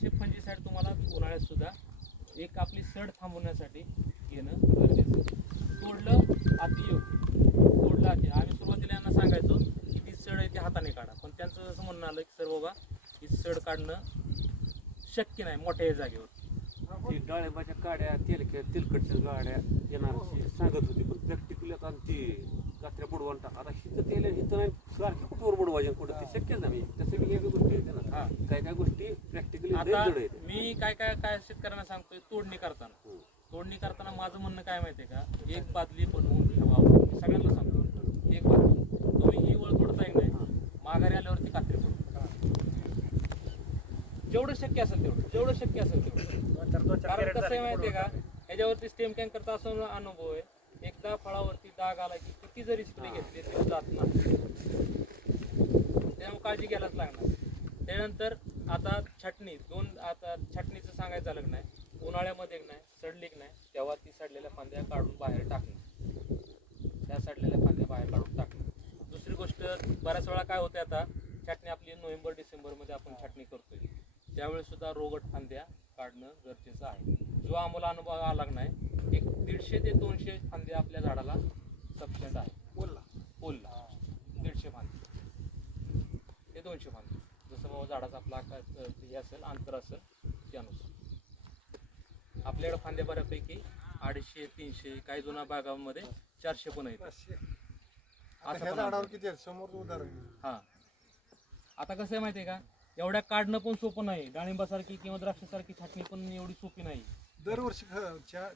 असे फंजीसाईड तुम्हाला उन्हाळ्यात सुद्धा एक आपली सड थांबवण्यासाठी घेणं गरजेचं. तोडलं अतियोग्य, तोडलं अति. आम्ही सुरुवातीला यांना सांगायचो की ती सड आहे ती हाताने काढा, पण त्यांचं जसं म्हणणं आलं की सर बाबा ही सड काढणं शक्य नाही मोठ्या जागेवर. ती डाळिंबाच्या गाड्या तेलकटच्या गाड्या येणार सांगत होती, पण प्रॅक्टिकली आता ती कात्र्या बुडवून टाक. आता हिथं तेल हिथं नाही सारखी कुठवर बुडवायचे कुठं ते शक्यच नाही. तसं वेगवेगळ्या गोष्टी आहेत ना, काय काय गोष्टी प्रॅक्टिकली आता जड आहेत. मी काय शेतकऱ्यांना सांगतोय, तोडणी करताना माझं म्हणणं काय माहितीये का, एक बादली बनवून ठेवावं. मी सगळ्यांना सांगतो एक बादली. तुम्ही ही वळ तोडताय नाही, माघारी आल्यावरती कात्री पडू. जेवढं शक्य असेल तेवढं. कारण कसं आहे माहितीये का, ह्याच्यावरती स्टेम कॅन्करचा असा अनुभव आहे, एकदा फळावरती डाग आला की किती जरी स्प्रे घेतले तरी जात नाही. त्यामुळे काळजी घ्यायलाच लागणार. त्यानंतर आता छाटणी आता छाटणीचं सांगायचं झालं नाही, उन्हाळ्यामध्ये नाही सडली नाही तेव्हा ती सडलेल्या फांद्या काढून बाहेर टाकणं, त्या सडलेल्या फांद्या बाहेर काढून टाकणं. दुसरी गोष्ट, बऱ्याच वेळा काय होते, आता छाटणी आपली नोव्हेंबर डिसेंबरमध्ये आपण छाटणी करतोय, त्यावेळेस सुद्धा रोगट फांद्या काढणं गरजेचं आहे. जो आम्हाला अनुभव आला नाही, एक 150 ते 200 फांद्या आपल्या झाडाला सफिशियंट आहे. पोलला 150 फांदे ते 200 फांदे, जसं बाबा झाडाचा आपला हे असेल, अंतर असेल त्यानुसार. आपल्याकडे फांद्या बऱ्यापैकी 250, 300, काही जुन्या भागामध्ये 400 पण आहेत. हा, आता कसं आहे माहितीये का, एवढ्या काढणं पण सोपं नाही. डाळिंबासारखी किंवा द्राक्षासारखी छाटणी पण एवढी सोपी नाही. दरवर्षी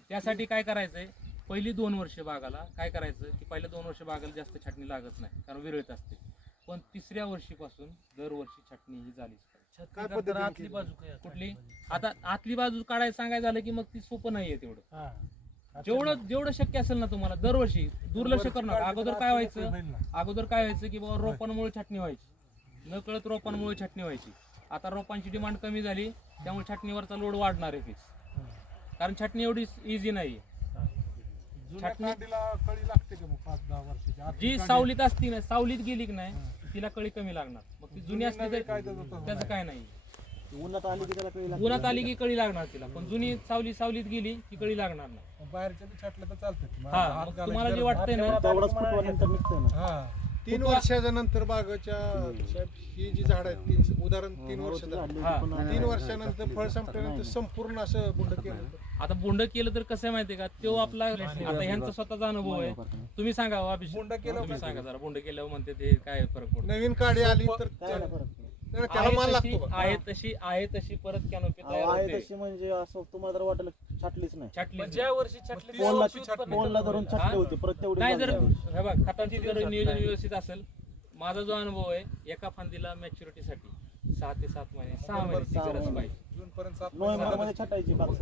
त्यासाठी काय करायचंय, पहिली 2 वर्ष बागाला काय करायचं की पहिल्या 2 वर्ष बागाला जास्त छाटणी लागत नाही, कारण विरळत असते. पण 3ऱ्या वर्षीपासून दरवर्षी छाटणी ही झालीच पाहिजे. आतली बाजू कुठली, आता आतली बाजू काढायला सांगायचं झालं की मग ती सोपं नाहीये तेवढं. जेवढं शक्य असेल ना तुम्हाला दरवर्षी दुर्लक्ष करू नका. अगोदर काय व्हायचं की बाबा रोपांमुळे छाटणी व्हायची, न कळत रोपांमुळे छाटणी व्हायची. आता रोपांची डिमांड कमी झाली, त्यामुळे छाटणीवरचा लोड वाढणार आहे फिक्स, कारण छाटणी एवढी इझी नाही. छाटणी कळी लागते का मग 5-10 वर्षाची? जी सावलीत असती ना, सावलीत गेली की नाही तिला कळी कमी लागणार. मग ती जुनी असली तर त्याचं काय नाही, उन्हात आली की त्याला कळी लागते. उन्हात आली की कळी लागणार तिला, पण जुनी सावलीत गेली की कळी लागणार नाही. बाहेरच्या बी छाटलं तर चालतं. हा, मग तुम्हाला जे वाटतंय ना तेवढाच फुटवानंतर निघतंय ना. 3 वर्षाच्या नंतर बागाच्या ही जी झाड आहेत, 3 उदाहरण 3 वर्ष झाली, 3 वर्षानंतर फळ संपल्यानंतर संपूर्ण असं बुंड केलं. आता बुंड केलं तर कसं आहे माहितीये का, तो आपला आता ह्यांचा स्वतःचा अनुभव आहे. तुम्ही सांगा अभिषेक, बुंड केलं, तुम्ही सांगा जरा, बुंड केल्यावर म्हणते ते काय फरक पडतो. नवीन काडी आली तर काय नाही फरक पडत. त्याला माल लागतो. आहे तशी परत कॅनोपी तयार आहे होते. तशी म्हणजे असं तुम्हाला जर वाटलं छाटलीच नाही, छाटली ज्या वर्षी छाटली पोनला धरून छाटली होती परत तेवढी नाही. जर झाली. हे बघ, खतांची जर नियोजन व्यवस्थित असेल, माझा जो अनुभव आहे, एका फांदीला मॅच्युरिटीसाठी 6 ते 7 महिने 6 महिन्याची गरज पाहिजे. जून पर्यंत 7 नोव्हेंबर मध्ये छाटायची बाग.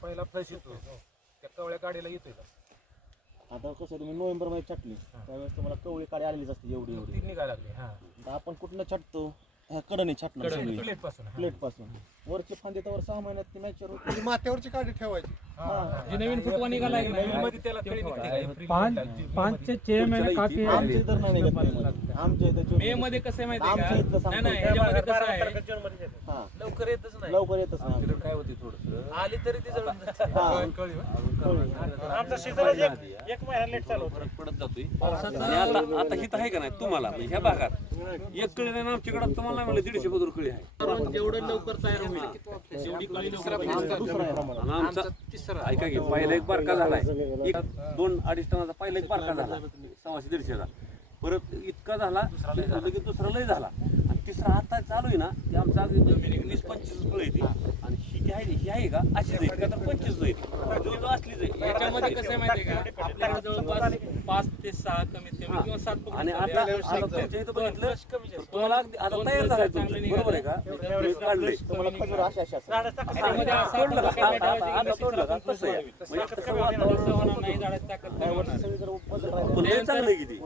पहिला फ्रेश येतो त्या कवळ्या गाडीला येतोय का? आता कसं तुम्ही नोव्हेंबर मध्ये छाटली त्यावेळेस तुम्हाला कवळी काळी आलेलीच असते एवढी ती निघायला लागली. हा, आता आपण कुठनं छाटतो, ह्या कडनी छाटणार सगळी प्लेट पासून. प्लेट पासून. वरची फांदी तर 6 महिन्यात ती मॅच्युअर होती. ती माथ्यावरची काडी ठेवायची. जे नवीन फुटवा निघाला मध्ये त्याला कळी निघते का? एप्रिल आमच्या इथं नाही निघत मे मध्ये. आमच्या इथं मे मध्ये कसं आहे माहिती आमच्या आहे इथलं का, नाही सांगतो. ह्याच्यामध्ये कसं आहे, हा, लवकर येतच नाही. लवकर येतच नाही. आमच्याकडे काय होती थोडस आली तरी ती जळून जाते. हा, कळी आमचा सीझन एक महिना लेट चालू होता. फरक पडत जातोय. आणि आता हित आहे का नाही तुम्हाला, म्हणजे ह्या भागात एक कळी नाही, आमच्याकडे तुम्हाला म्हणलं 150 बदर कळी आहे. कारण जेवढं लवकर तयार होईल जेवढी कळी लवकर दुसरा आहे आम्हाला. आणि आमचा ऐका की पहिला एक बारका झालाय, 2-2.5 टनाचा पहिला एक बारका झाला 100-150चा, परत इतका झाला लगेच दुसरा लय झाला, आणि तिसरा आता चालू आहे ना, ते आमचा 20-25 फळ येते. आणि ही आहे का अशीच आहे का, तर 25 येते जवळजवळ असलीच आहे. याच्यामध्ये कसं आहे माहिती आहे का, आपल्याकडे जवळपास 5 ते 6 कमीत कमी किंवा 7 आणि आता तुमच्या इथं बघितलं तर तुम्हाला आता तयार झालाय तुमचं, बरोबर आहे का, काढलंय तुम्हाला खजूर अशा अशा असतात. त्याच्यामध्ये असं आपण डोक्यात ठेवायचं की आता सोडलं का तिसरं तसं आहे. पण म्हणजे कसं होणार नाही, झाडाची ताकद कमी होणार. सगळी जर बदल राहिली, पण हे चांगलं आहे किती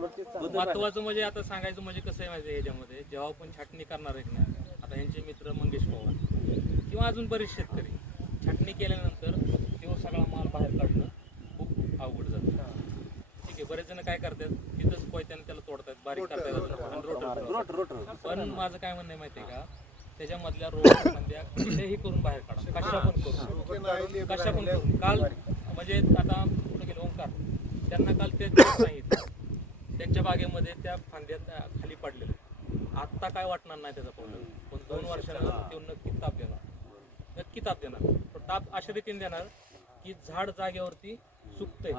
महत्वाचं म्हणजे आता सांगायचं म्हणजे कसं आहे माहिती आहे, याच्यामध्ये जेव्हा आपण छाटणी करणार आहे ना, आता यांचे मित्र मंगेश पवार किंवा अजून बरेच शेतकरी छाटणी केल्यानंतर तो सगळा माल बाहेर काढणं खूप अवघड जातं. ठीक आहे, बरेच जण काय करतात, तिथंच कोयत्याने त्याला तोडतात, बारीक करतात आणि रोटर. रोटर पण माझं काय म्हणणं आहे माहिती आहे का, त्याच्यामधल्या रोग फांद्या कुठेही करून बाहेर काढा, कशा पण करून, कशा पण करून. काल म्हणजे आता कुठे गेलो ओंकार, त्यांना काल ते सांगितलं त्यांच्या बागेमध्ये त्या फांद्या खाली पडलेल्या. आत्ता काय वाटणार नाही त्याचा प्रॉब्लेम, पण 2 वर्षानं ते नक्की ताप देणार, नक्की ताप देणार. तो ताप अशा रीतीने देणार की झाड जागेवरती सुकतंय,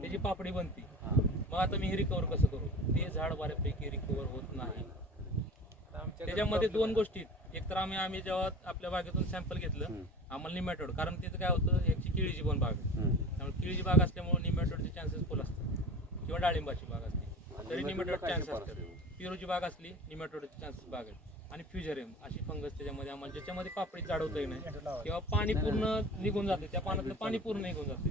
त्याची पापडी बनती. मग आता मी हे रिकवर कसं करू, ते झाड बऱ्यापैकी रिकवर होत नाही. त्याच्यामध्ये 2 गोष्टी, एक तर आम्ही जेव्हा आपल्या बागेतून सॅम्पल घेतलं, आम्हाला निमॅटोड, कारण तिथं काय होतं याची केळीची पण बाग आहे, त्यामुळे केळीची बाग असल्यामुळे निमॅटोडचे चान्सेस फुल असतात, किंवा डाळिंबाची बाग असली तरी निमॅटोड चान्सेस असतात. पिरोची बाग असली निमॅटोडचे चान्सेस बाग आहेत. आणि फ्युजरियम अशी फंगस त्याच्यामध्ये आम्हाला, ज्याच्यामध्ये पापडी जाडवतही नाही किंवा पाणी पूर्ण निघून जाते, त्या पाण्यातलं पाणी पूर्ण निघून जाते.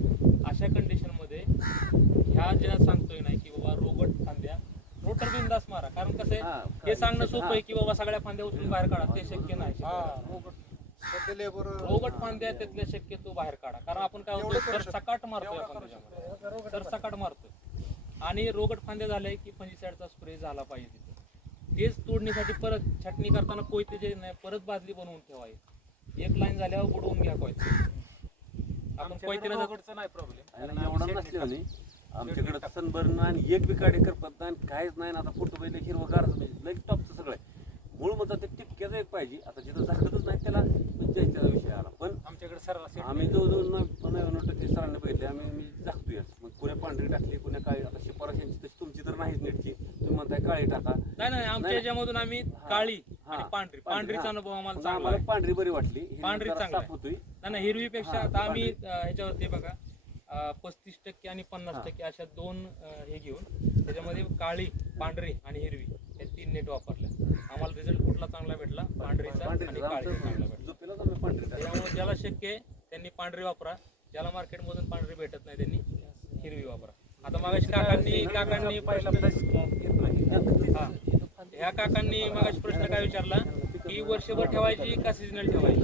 अशा कंडिशनमध्ये ह्या ज्या सांगतोय नाही की बाबा रोगट फांद्या रोटर बिंदास मारा, कारण कसं आहे हे सांगणं सोपं आहे की बाबा सगळ्या फांद्या उचलून बाहेर काढा, ते शक्य नाही. रोगट फांद्या त्यातल्या शक्यतो बाहेर काढा, कारण आपण काय होतो तर सकाट मारतोय, आपण त्याच्यामध्ये तर सकाट मारतोय. आणि रोगट फांद्या झाल्या की फंजिसाइडचा स्प्रे झाला पाहिजे तिथं. तेच तोडणीसाठी परत छटणी करताना कोयते जे नाही परत बादली बनवून ठेवायची, एक लाईन झाल्यावर बुडवून घ्या कोयते. आपण कोयतेला नाही प्रॉब्लेम एवढा नसल्याने आमच्याकडे सनबर्न आणि एक बी काढे करपत नाही, काहीच नाही. आता फोटो पहिले हिरवगार लई टॉपचं सगळं आहे. मूळ मग ते टिपक्याचं एक पाहिजे, आता जिथं झाकतच नाही त्याला त्याचा विषय आला. पण आमच्याकडे सर आम्ही जवळजवळ 99% सरांनी बघितले, आम्ही झाकतोय. मग पुण्या पांढरी टाकली, पुण्या काळी. आता शिफारशांची तशी तुमची तर नाहीच नेटची, तुम्ही म्हणताय काळी टाका. नाही आमच्या याच्यामधून आम्ही काळी आणि पांढरीचा अनुभव आम्हाला चांगला आहे. पांढरी बरी वाटली, पांढरी चांगली होतोय. नाही हिरवीपेक्षा आता आम्ही ह्याच्यावरती बघा 35% आणि 50% अशा 2 हे घेऊन त्याच्यामध्ये काळी, पांढरी आणि हिरवी हे 3 नेट वापरल्या. आम्हाला रिझल्ट कुठला चांगला भेटला, पांढरीचा आणि काळीचा चांगला भेटला. त्यामुळे ज्याला शक्य आहे त्यांनी पांढरी वापरा, ज्याला मार्केटमधून पांढरी भेटत नाही त्यांनी हिरवी वापरा. आता मागाशी काकांनी पहिला ह्या काकांनी मागाशी प्रश्न काय विचारला की वर्षभर ठेवायची का सिजनल ठेवायची.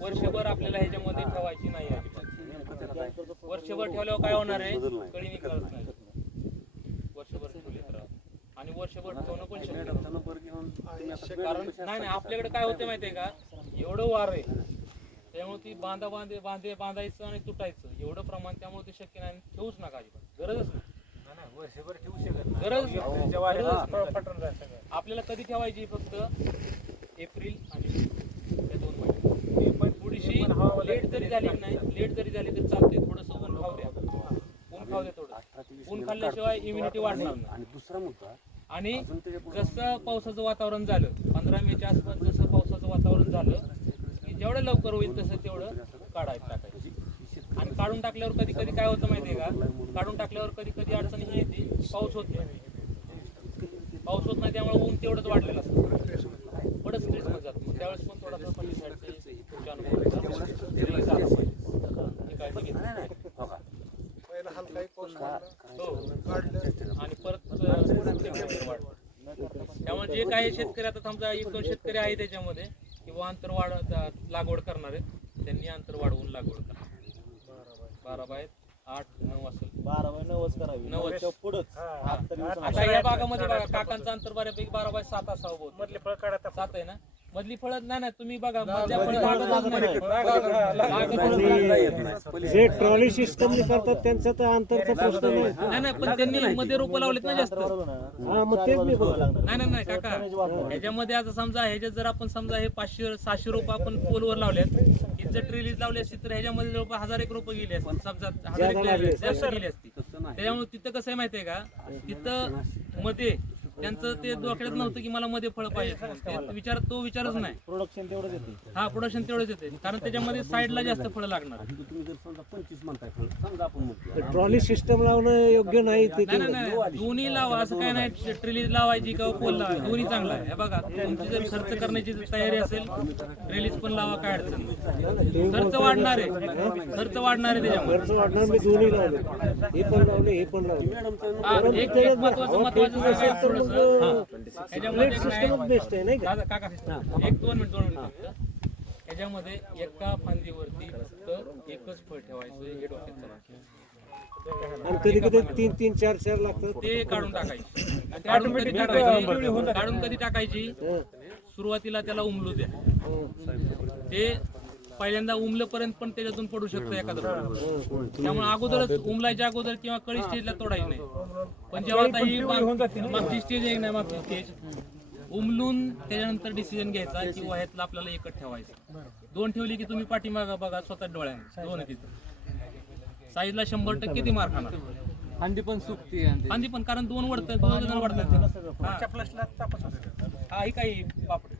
वर्षभर आपल्याला ह्याच्यामध्ये ठेवायची नाही अजिबात. वर्षभर ठेवल्यावर काय होणार आहे, कळी निघणारच नाही. वर्षभर ठेवले तर आणि वर्षभर ठेवणं पण शक्य नाही. कारण नाही आपल्याकडे काय होते माहितीये का, एवढं वार आहे त्यामुळे ती बांधायचं आणि तुटायचं एवढं प्रमाण, त्यामुळे ते शक्य नाही. ठेवूच नका अजिबात, गरजच नाही. वर्षभर ठेवू शकत गरज आपल्याला कधी ठेवायची, फक्त एप्रिल आणि त्या 2 महिने. थोडीशी लेट जरी झाली नाही, लेट जरी झाली तरी चालते. थोडंसं ऊन खाऊ द्या, ऊन खाऊ द्या थोडं. ऊन खाल्ल्याशिवाय इम्युनिटी वाढणार नाही. आणि दुसरा मुद्दा, आणि जसं पावसाचं वातावरण झालं 15 मेच्या आसपास, जसं पावसाचं वातावरण झालं की जेवढं लवकर होईल तसं तेवढं काढायचं टाकायची. आणि काढून टाकल्यावर कधी कधी काय होतं माहितीये का, काढून टाकल्यावर कधी कधी अडचणी ही येते, पाऊस होत नाही. पाऊस होत नाही त्यामुळे ऊन तेवढंच वाढलेलं असतं, बरंच स्ट्रेस मध्ये जातं. मग त्यावेळेस पण थोडासा आणि परत त्यामुळे जे काही शेतकरी आता समजा 1-2 शेतकरी आहे त्याच्यामध्ये किंवा अंतर लागवड करणार आहेत, त्यांनी अंतर वाढवून लागवड करा. 12 बाय 8-9 असेल, 12 बाय 9च करावी. 9 पुढंच आता या भागामध्ये बघा काकांचं अंतर बऱ्यापैकी 12 बाय 7 असावं बहुत. मधले फळ काढा 7 आहे ना, मधली फळं नाही तुम्ही बघा मधल्या फळं जे ट्रॉली सिस्टम करतात त्यांचं तर अंतरचा प्रश्न नाही पण त्यांनी मध्ये रोपं लावलेत ना जास्त. मग तेच मी नाही काका, ह्याच्यामध्ये आता समजा ह्याच्यात जर आपण समजा हे 500-600 रोपं आपण पोलवर लावल्यात, ही जर ट्रिलीज लावली असती तर ह्याच्यामध्ये जवळपास 1000 रोपं गेली असती, समजा 1000 जास्त गेली असती. त्याच्यामुळे तिथं कसं आहे माहितीये का, तिथं मध्ये त्यांचं ते डोक्यात नव्हतं की मला मध्ये फळ पाहिजे, तो विचारच नाही. प्रोडक्शन तेवढंच येते. हा प्रोडक्शन तेवढंच येते, कारण त्याच्यामध्ये साईडला जास्त फळं लागणार. तुम्ही जर समजा 25 म्हणताय फळ, समजा आपण ट्रॉली सिस्टम लावणं योग्य नाही. नाही दोन्ही लावा, असं काय नाही ट्रिलीज लावायची किंवा पोल लावायची, दोन्ही चांगलं आहे. हे बघा तुमची जर खर्च करण्याची तयारी असेल ट्रिलीज पण लावा, काय अडचण नाही. खर्च वाढणार आहे, खर्च वाढणार आहे त्याच्यामध्ये. खर्च वाढणार, मी दोन्ही लावले, हे पण लावले हे पण लावले. एक महत्वाचं थोडंसं सिस्टमच बेस्ट आहे नाही का. काका 2 मिनिट ह्याच्यामध्ये एका फांदीवरती फक्त एकच फळ ठेवायचं, हे डोक्यात करायचं. आणि कधी कधी 3-3, 4-4 लागतात. ते काढून टाकायची. काढून कधी टाकायची सुरुवातीला त्याला उमलू द्या. ते पहिल्यांदा उमलेपर्यंत पण त्याच्यातून पडू शकतं एखादं फळ. त्यामुळे अगोदरच उमलायच्या अगोदर किंवा कळी स्टेजला तोडायची नाही. पण जेव्हा आता ही मागची स्टेज आहे नाही, मागची स्टेज उमलून त्याच्यानंतर डिसिजन घ्यायचा की ह्यातलं आपल्याला एकच ठेवायचं. 2 ठेवली की तुम्ही पाठीमागा बघा स्वतः डोळ्याने 2 तिथं साईजला 100% ती मार खाणार. अंडी पण सुकती अंडी पण कारण 2 वडतात 2 जण वडतात. हा ही काही पापड.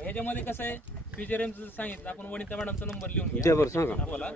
ह्याच्यामध्ये कसं आहे फ्युचर सांगितलं आपण वनिता मॅडमचा नंबर लिहून घ्या. बरं सांगा. बोला